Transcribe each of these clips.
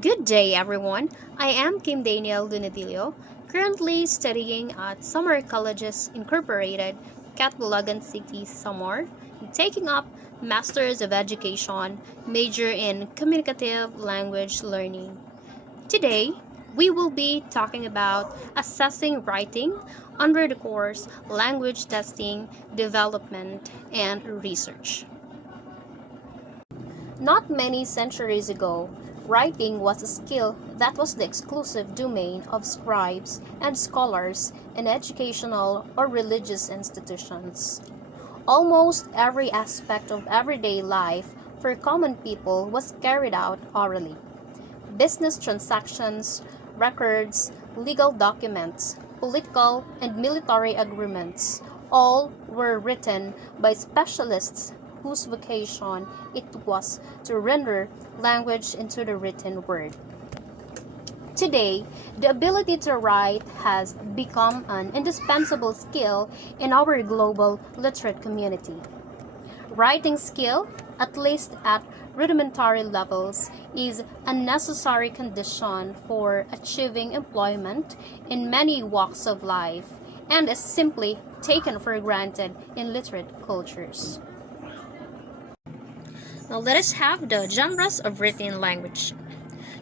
Good day, everyone. I am Kim Daniel Lunadillo, currently studying at Samar Colleges Incorporated, Catbalogan City, Samar, taking up Masters of Education, major in Communicative Language Learning. Today, we will be talking about assessing writing under the course Language Testing, Development, and Research. Not many centuries ago, writing was a skill that was the exclusive domain of scribes and scholars in educational or religious institutions. Almost every aspect of everyday life for common people was carried out orally. Business transactions, records, legal documents, political and military agreements, all were written by specialists whose vocation it was to render language into the written word. Today, the ability to write has become an indispensable skill in our global literate community. Writing skill, at least at rudimentary levels, is a necessary condition for achieving employment in many walks of life and is simply taken for granted in literate cultures. Now let us have the genres of written language.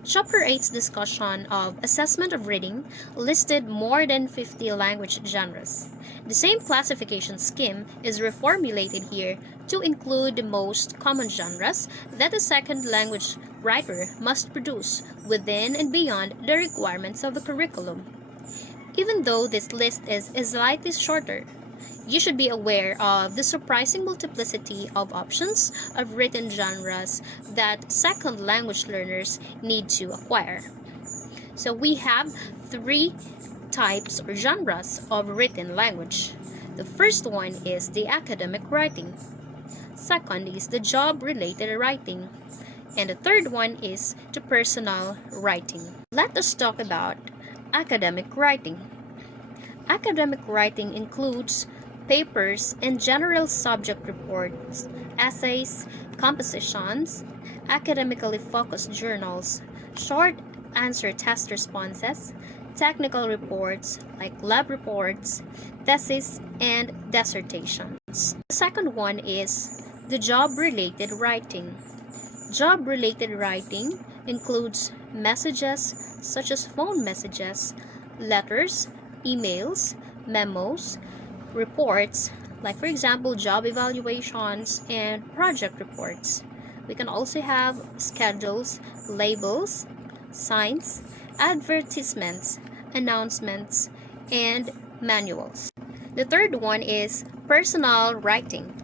Chapter 8's discussion of assessment of reading listed more than 50 language genres. The same classification scheme is reformulated here to include the most common genres that a second language writer must produce within and beyond the requirements of the curriculum. Even though this list is slightly shorter, you should be aware of the surprising multiplicity of options of written genres that second language learners need to acquire. So we have three types or genres of written language. The first one is the academic writing. Second is the job-related writing. And the third one is the personal writing. Let us talk about academic writing. Academic writing includes papers and general subject reports, essays, compositions, academically focused journals, short answer test responses, technical reports like lab reports, theses, and dissertations. The second one is the job-related writing. Job-related writing includes messages such as phone messages, letters, emails, memos, reports, like for example job evaluations and project reports. We can also have schedules, labels, signs, advertisements, announcements, and manuals. The third one is personal writing.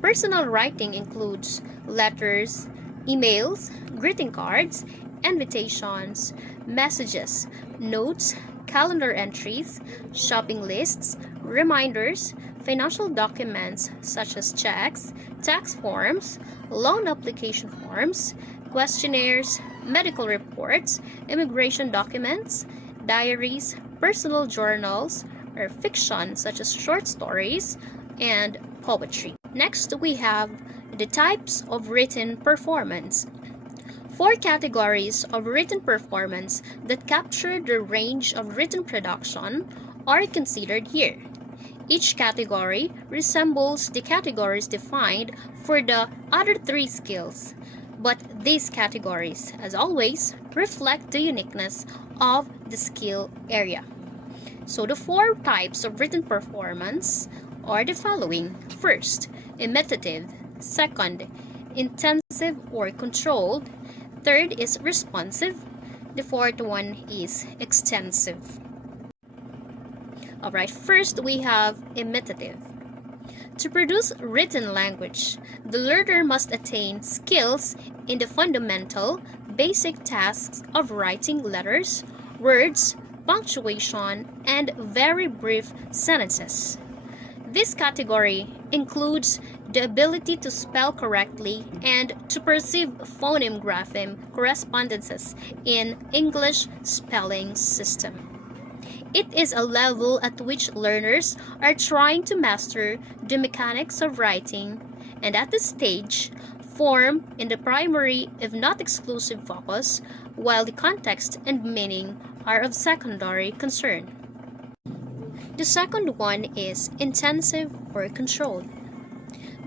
Personal writing includes letters, emails, greeting cards, invitations, messages, notes, calendar entries, shopping lists, reminders, financial documents such as checks, tax forms, loan application forms, questionnaires, medical reports, immigration documents, diaries, personal journals, or fiction such as short stories, and poetry. Next, we have the types of written performance. Four categories of written performance that capture the range of written production are considered here. Each category resembles the categories defined for the other three skills, but these categories, as always, reflect the uniqueness of the skill area. So the four types of written performance are the following. First, imitative. Second, intensive or controlled. Third is responsive. The fourth one is extensive. Alright, first we have imitative. To produce written language, the learner must attain skills in the fundamental, basic tasks of writing letters, words, punctuation, and very brief sentences. This category includes the ability to spell correctly and to perceive phoneme-grapheme correspondences in English spelling system. It is a level at which learners are trying to master the mechanics of writing, and at this stage, form in the primary, if not exclusive, focus, while the context and meaning are of secondary concern. The second one is intensive or controlled.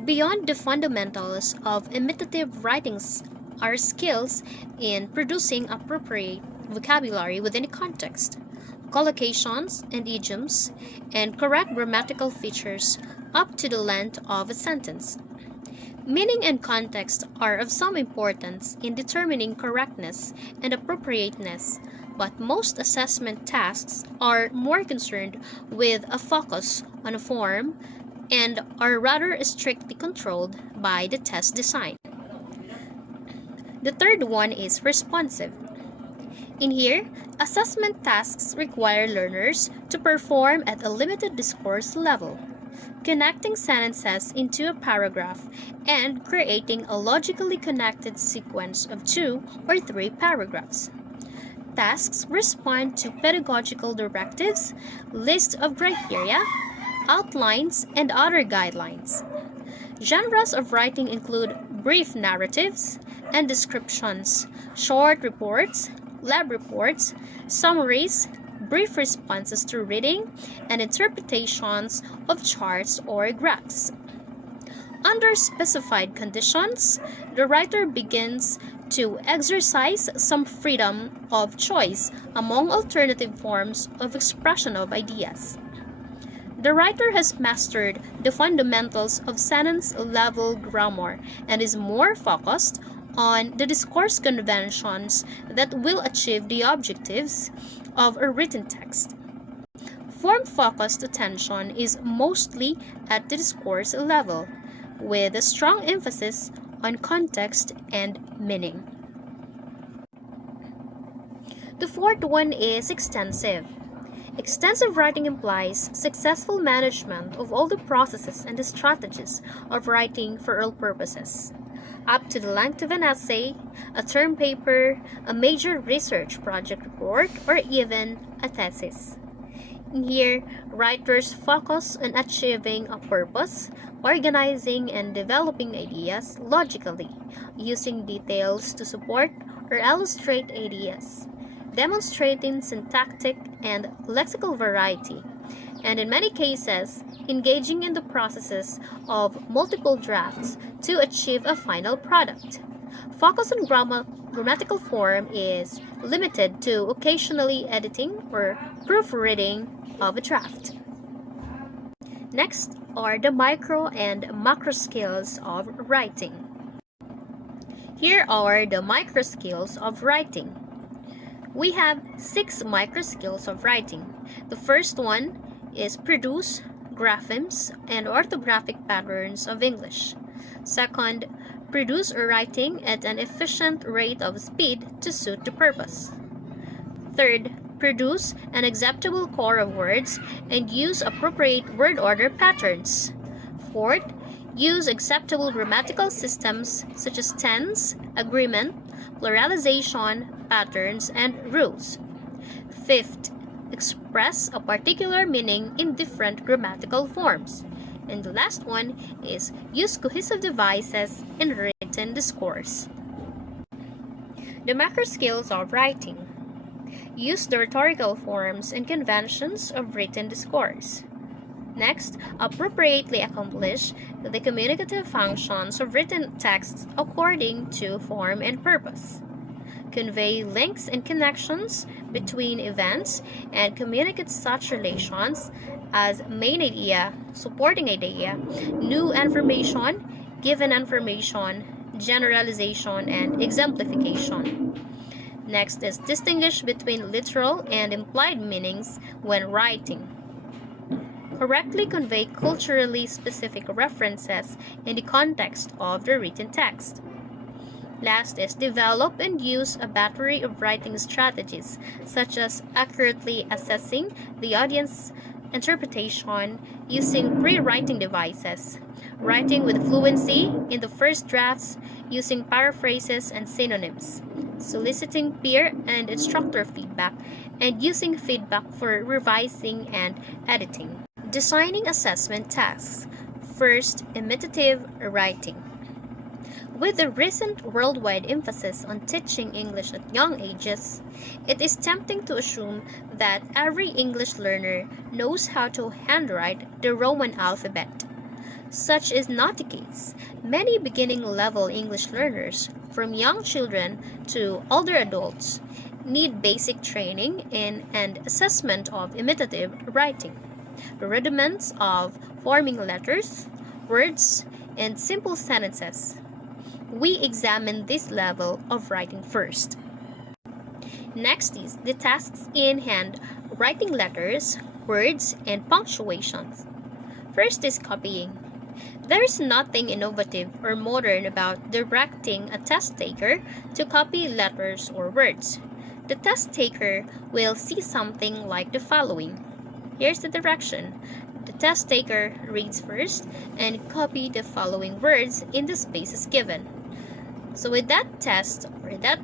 Beyond the fundamentals of imitative writings are skills in producing appropriate vocabulary within a context, collocations and idioms, and correct grammatical features up to the length of a sentence. Meaning and context are of some importance in determining correctness and appropriateness, but most assessment tasks are more concerned with a focus on a form and are rather strictly controlled by the test design. The third one is responsive. In here, assessment tasks require learners to perform at a limited discourse level, connecting sentences into a paragraph and creating a logically connected sequence of 2 or 3 paragraphs. Tasks respond to pedagogical directives, lists of criteria, outlines, and other guidelines. Genres of writing include brief narratives and descriptions, short reports, lab reports, summaries, brief responses to reading, and interpretations of charts or graphs. Under specified conditions, the writer begins to exercise some freedom of choice among alternative forms of expression of ideas. The writer has mastered the fundamentals of sentence-level grammar and is more focused on the discourse conventions that will achieve the objectives of a written text. Form-focused attention is mostly at the discourse level, with a strong emphasis on context and meaning. The fourth one is extensive. Extensive writing implies successful management of all the processes and the strategies of writing for all purposes, up to the length of an essay, a term paper, a major research project report, or even a thesis. In here, writers focus on achieving a purpose, organizing and developing ideas logically, using details to support or illustrate ideas, demonstrating syntactic and lexical variety, and in many cases, engaging in the processes of multiple drafts to achieve a final product. Focus on grammatical form is limited to occasionally editing or proofreading of a draft. Next are the micro and macro skills of writing. Here are the micro skills of writing. We have 6 micro skills of writing. The first one is produce graphemes and orthographic patterns of English. Second, produce writing at an efficient rate of speed to suit the purpose. Third, produce an acceptable core of words and use appropriate word order patterns. Fourth, use acceptable grammatical systems such as tense, agreement, pluralization, patterns, and rules. Fifth, express a particular meaning in different grammatical forms. And the last one is use cohesive devices in written discourse. The macro skills of writing. Use the rhetorical forms and conventions of written discourse. Next, appropriately accomplish the communicative functions of written texts according to form and purpose. Convey links and connections between events and communicate such relations as main idea, supporting idea, new information, given information, generalization, and exemplification. Next is distinguish between literal and implied meanings when writing. Correctly convey culturally specific references in the context of the written text. Last is develop and use a battery of writing strategies, such as accurately assessing the audience interpretation using pre-writing devices, writing with fluency in the first drafts using paraphrases and synonyms, soliciting peer and instructor feedback, and using feedback for revising and editing. Designing assessment tasks. First, imitative writing. With the recent worldwide emphasis on teaching English at young ages, it is tempting to assume that every English learner knows how to handwrite the Roman alphabet. Such is not the case. Many beginning level English learners, from young children to older adults, need basic training in and assessment of imitative writing, the rudiments of forming letters, words, and simple sentences. We examine this level of writing first. Next is the tasks in hand writing letters, words, and punctuations. First is copying. There is nothing innovative or modern about directing a test taker to copy letters or words. The test taker will see something like the following. Here's the direction. The test taker reads first and copy the following words in the spaces given. So with that test or that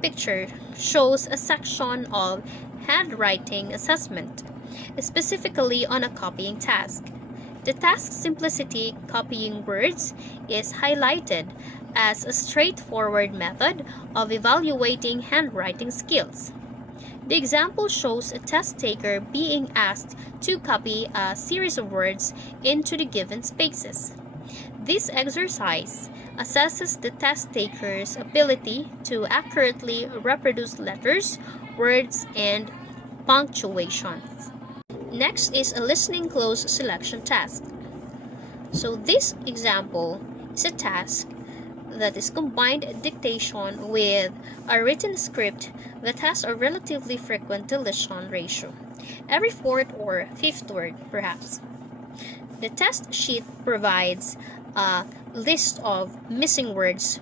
picture shows a section of handwriting assessment, specifically on a copying task. The task simplicity copying words is highlighted as a straightforward method of evaluating handwriting skills. The example shows a test taker being asked to copy a series of words into the given spaces. This exercise assesses the test taker's ability to accurately reproduce letters, words, and punctuations. Next is a listening close selection task. So this example is a task that is combined dictation with a written script that has a relatively frequent deletion ratio, every fourth or fifth word perhaps. The test sheet provides a list of missing words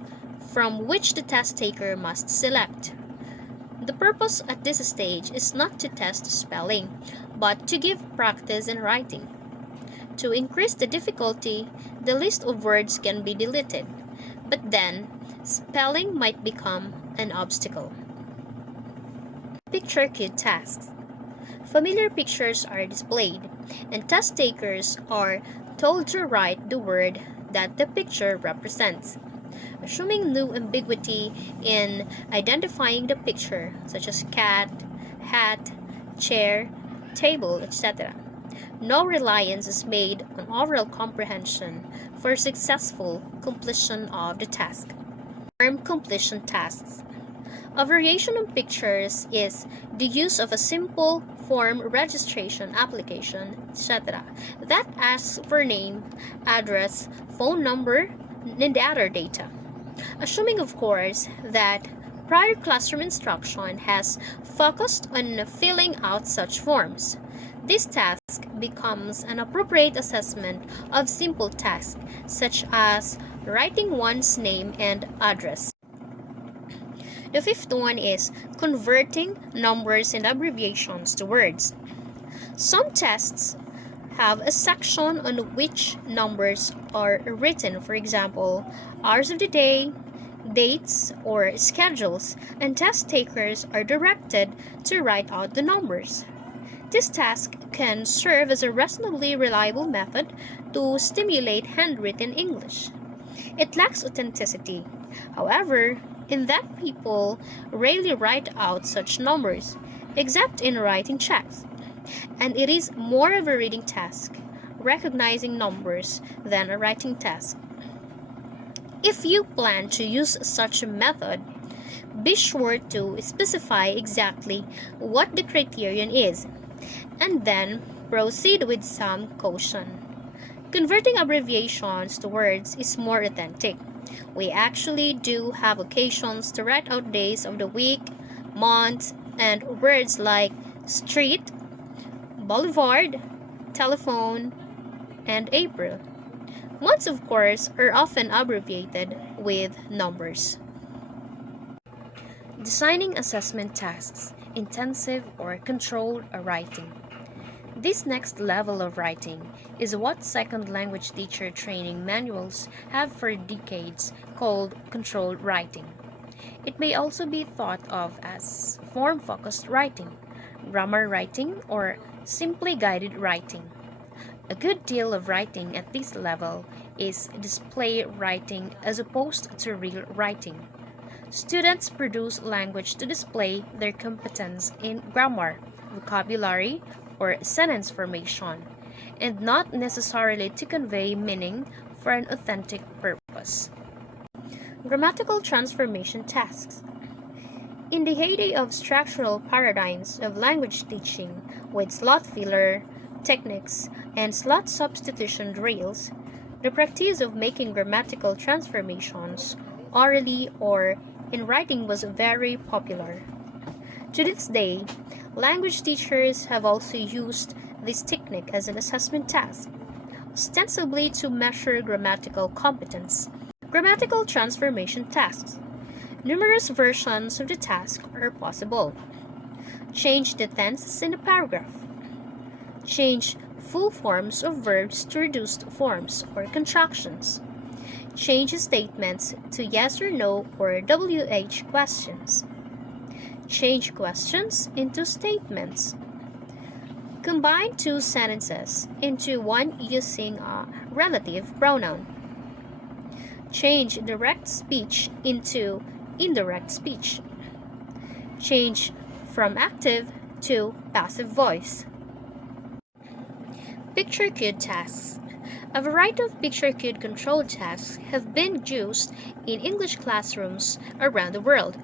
from which the test taker must select. The purpose at this stage is not to test spelling, but to give practice in writing. To increase the difficulty, the list of words can be deleted, but then spelling might become an obstacle. Picture kit tasks. Familiar pictures are displayed, and test takers are told to write the word that the picture represents. Assuming no ambiguity in identifying the picture, such as cat, hat, chair, table, etc. No reliance is made on oral comprehension for successful completion of the task. Form completion tasks. A variation on pictures is the use of a simple form registration application, etc. that asks for name, address, phone number, and other data. Assuming, of course, that prior classroom instruction has focused on filling out such forms. This task becomes an appropriate assessment of simple tasks, such as writing one's name and address. The fifth one is converting numbers and abbreviations to words. Some tests have a section on which numbers are written, for example, hours of the day, dates, or schedules, and test takers are directed to write out the numbers. This task can serve as a reasonably reliable method to stimulate handwritten English. It lacks authenticity, however, in that people rarely write out such numbers, except in writing checks, and it is more of a reading task, recognizing numbers, than a writing task. If you plan to use such a method, be sure to specify exactly what the criterion is, and then proceed with some caution. Converting abbreviations to words is more authentic. We actually do have occasions to write out days of the week, months, and words like street, boulevard, telephone, and April. Months, of course, are often abbreviated with numbers. Designing assessment tasks, intensive or controlled writing. This next level of writing is what second language teacher training manuals have for decades called controlled writing. It may also be thought of as form-focused writing, grammar writing, or simply guided writing. A good deal of writing at this level is display writing as opposed to real writing. Students produce language to display their competence in grammar, vocabulary, or sentence formation, and not necessarily to convey meaning for an authentic purpose. Grammatical transformation tasks. In the heyday of structural paradigms of language teaching with slot filler techniques and slot substitution drills, the practice of making grammatical transformations orally or in writing was very popular. To this day, language teachers have also used this technique as an assessment task, ostensibly to measure grammatical competence. Grammatical transformation tasks. Numerous versions of the task are possible. Change the tenses in a paragraph. Change full forms of verbs to reduced forms or contractions. Change statements to yes or no or WH questions. Change questions into statements. Combine two sentences into one using a relative pronoun. Change direct speech into indirect speech. Change from active to passive voice. Picture cue tasks. A variety of picture cue control tasks have been used in English classrooms around the world.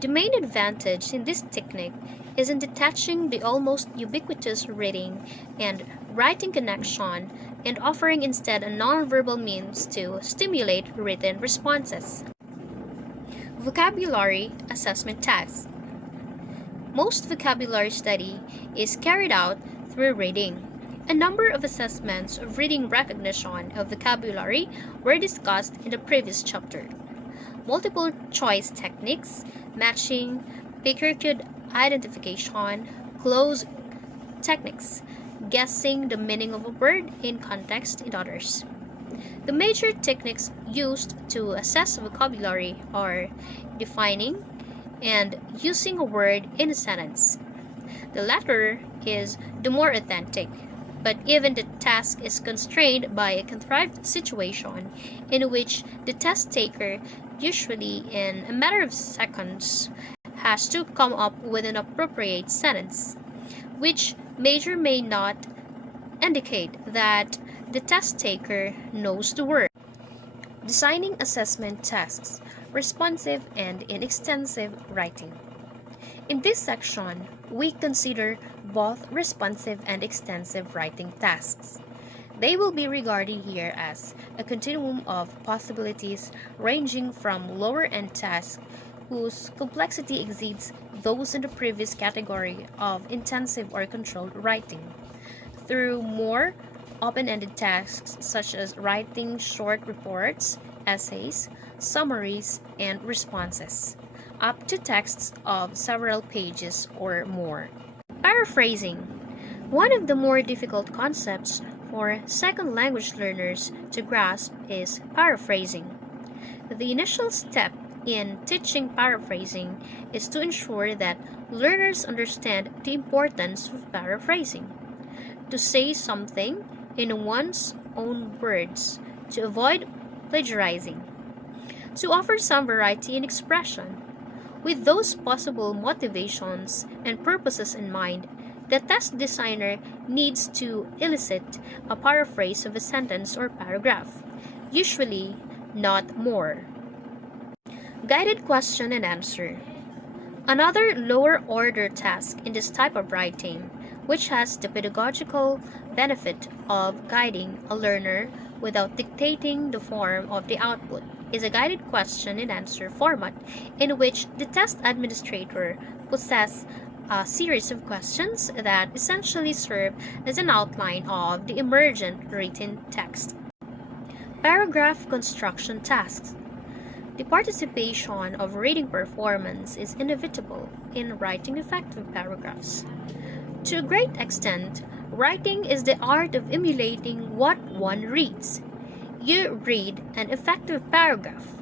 The main advantage in this technique is in detaching the almost ubiquitous reading and writing connection and offering instead a nonverbal means to stimulate written responses. Vocabulary assessment tasks. Most vocabulary study is carried out through reading. A number of assessments of reading recognition of vocabulary were discussed in the previous chapter. Multiple choice techniques, matching, picture-cue identification, close techniques, guessing the meaning of a word in context, and others. The major techniques used to assess vocabulary are defining and using a word in a sentence. The latter is the more authentic, but even the task is constrained by a contrived situation in which the test taker, usually in a matter of seconds, has to come up with an appropriate sentence, which may or may not indicate that the test taker knows the word. Designing assessment tasks, responsive and inextensive writing. In this section, we consider both responsive and extensive writing tasks. They will be regarded here as a continuum of possibilities ranging from lower-end tasks whose complexity exceeds those in the previous category of intensive or controlled writing, through more open-ended tasks such as writing short reports, essays, summaries, and responses, up to texts of several pages or more. Paraphrasing. One of the more difficult concepts for second language learners to grasp is paraphrasing. The initial step in teaching paraphrasing is to ensure that learners understand the importance of paraphrasing. To say something in one's own words, to avoid plagiarizing, to offer some variety in expression. With those possible motivations and purposes in mind, the test designer needs to elicit a paraphrase of a sentence or paragraph, usually not more. Guided question and answer. Another lower order task in this type of writing, which has the pedagogical benefit of guiding a learner without dictating the form of the output, is a guided question and answer format in which the test administrator possesses a series of questions that essentially serve as an outline of the emergent written text. Paragraph construction tasks. The participation of reading performance is inevitable in writing effective paragraphs. To a great extent, writing is the art of emulating what one reads. You read an effective paragraph.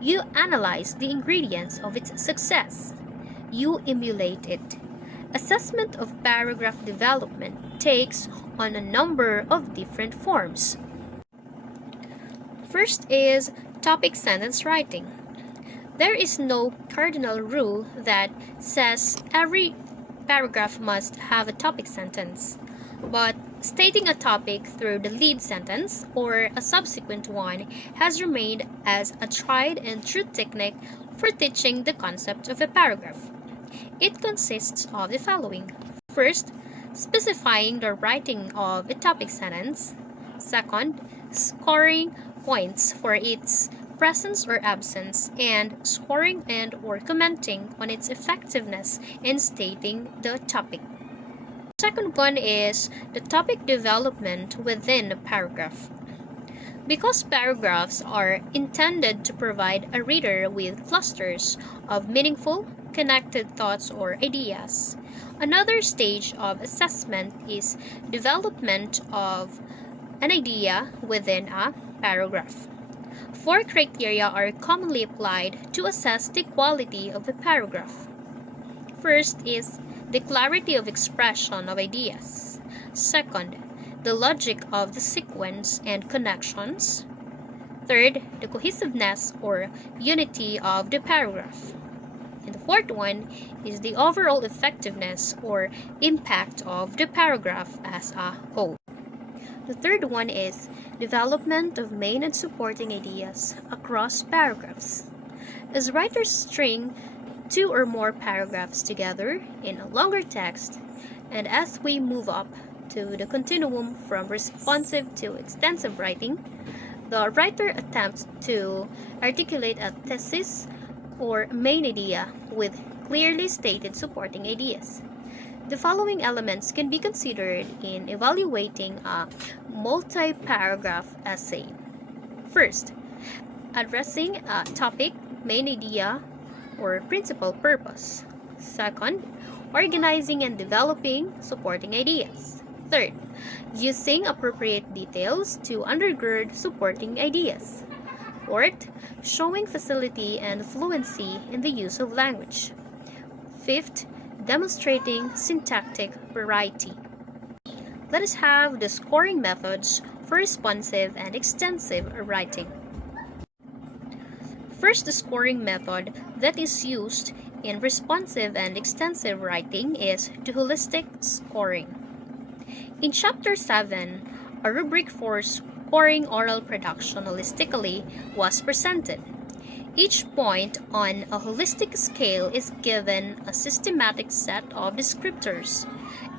You analyze the ingredients of its success. You emulate it. Assessment of paragraph development takes on a number of different forms. First is topic sentence writing. There is no cardinal rule that says every paragraph must have a topic sentence, but stating a topic through the lead sentence or a subsequent one has remained as a tried and true technique for teaching the concept of a paragraph. It consists of the following. First, specifying the writing of a topic sentence. Second, scoring points for its presence or absence, and scoring and or commenting on its effectiveness in stating the topic. Second one is the topic development within a paragraph. Because paragraphs are intended to provide a reader with clusters of meaningful, connected thoughts or ideas, another stage of assessment is development of an idea within a paragraph. Four criteria are commonly applied to assess the quality of a paragraph. First is the clarity of expression of ideas. Second, the logic of the sequence and connections. Third, the cohesiveness or unity of the paragraph. And the fourth one is the overall effectiveness or impact of the paragraph as a whole. The third one is development of main and supporting ideas across paragraphs. As writers string two or more paragraphs together in a longer text, and as we move up to the continuum from responsive to extensive writing, the writer attempts to articulate a thesis or main idea with clearly stated supporting ideas. The following elements can be considered in evaluating a multi-paragraph essay. First, addressing a topic, main idea, or principal purpose. Second, organizing and developing supporting ideas. Third, using appropriate details to undergird supporting ideas. Fourth, showing facility and fluency in the use of language. Fifth, demonstrating syntactic variety. Let us have the scoring methods for responsive and extensive writing. First, the scoring method that is used in responsive and extensive writing is the holistic scoring. In Chapter 7, a rubric for scoring oral production holistically was presented. Each point on a holistic scale is given a systematic set of descriptors,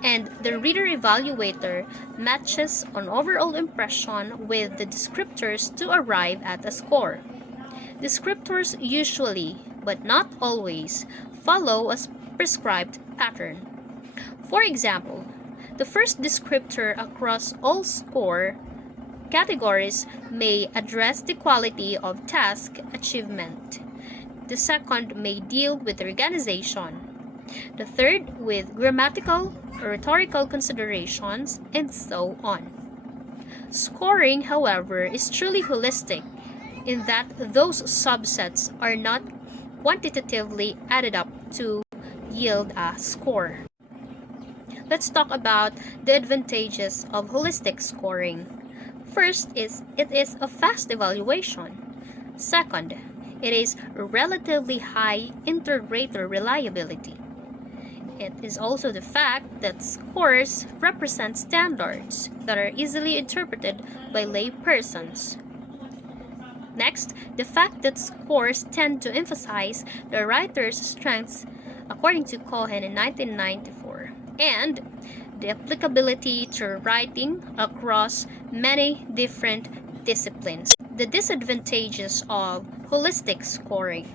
and the reader evaluator matches an overall impression with the descriptors to arrive at a score. Descriptors usually, but not always, follow a prescribed pattern. For example, the first descriptor across all score categories may address the quality of task achievement. The second may deal with organization. The third with grammatical or rhetorical considerations, and so on. Scoring, however, is truly holistic in that those subsets are not quantitatively added up to yield a score. Let's talk about the advantages of holistic scoring. First is it is a fast evaluation. Second, it is relatively high inter-rater reliability. It is also the fact that scores represent standards that are easily interpreted by lay persons. Next, the fact that scores tend to emphasize the writer's strengths, according to Cohen in 1994, and the applicability to writing across many different disciplines. The disadvantages of holistic scoring.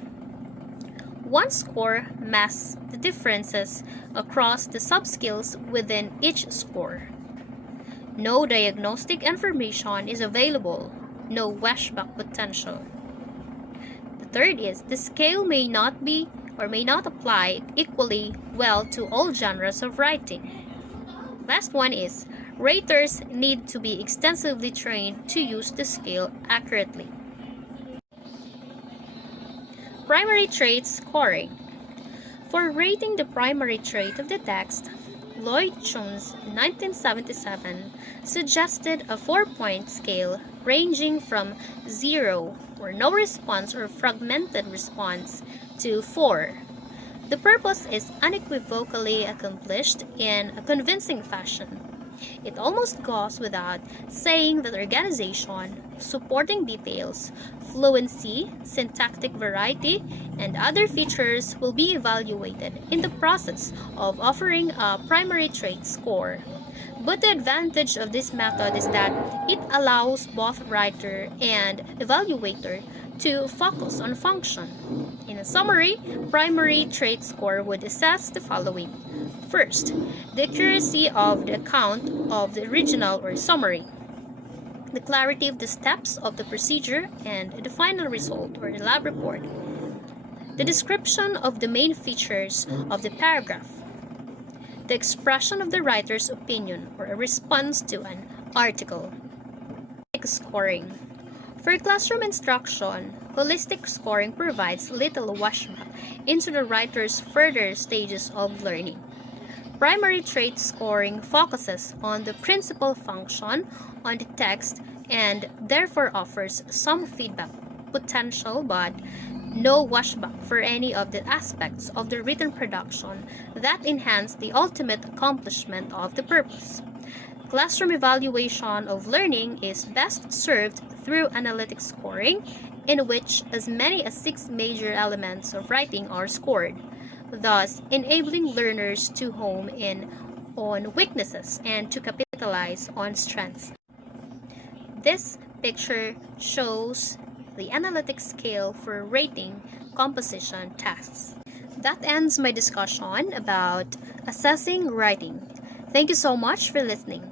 One score masks the differences across the subskills within each score. No diagnostic information is available, no washback potential. The third is the scale may not be or may not apply equally well to all genres of writing. Last one is raters need to be extensively trained to use the scale accurately. Primary trait scoring. For rating the primary trait of the text, Lloyd-Jones in 1977 suggested a 4-point scale ranging from 0, or no response or fragmented response, to 4. The purpose is unequivocally accomplished in a convincing fashion. It almost goes without saying that organization, supporting details, fluency, syntactic variety, and other features will be evaluated in the process of offering a primary trait score. But the advantage of this method is that it allows both writer and evaluator to focus on function. In a summary, primary trait score would assess the following. First, the accuracy of the account of the original or summary, the clarity of the steps of the procedure and the final result or the lab report, the description of the main features of the paragraph, the expression of the writer's opinion or a response to an article. Scoring. For classroom instruction, holistic scoring provides little washback into the writer's further stages of learning. Primary trait scoring focuses on the principal function on the text and therefore offers some feedback potential but no washback for any of the aspects of the written production that enhance the ultimate accomplishment of the purpose. Classroom evaluation of learning is best served through analytic scoring, in which as many as 6 major elements of writing are scored, thus enabling learners to hone in on weaknesses and to capitalize on strengths. This picture shows the analytic scale for rating composition tasks. That ends my discussion about assessing writing. Thank you so much for listening.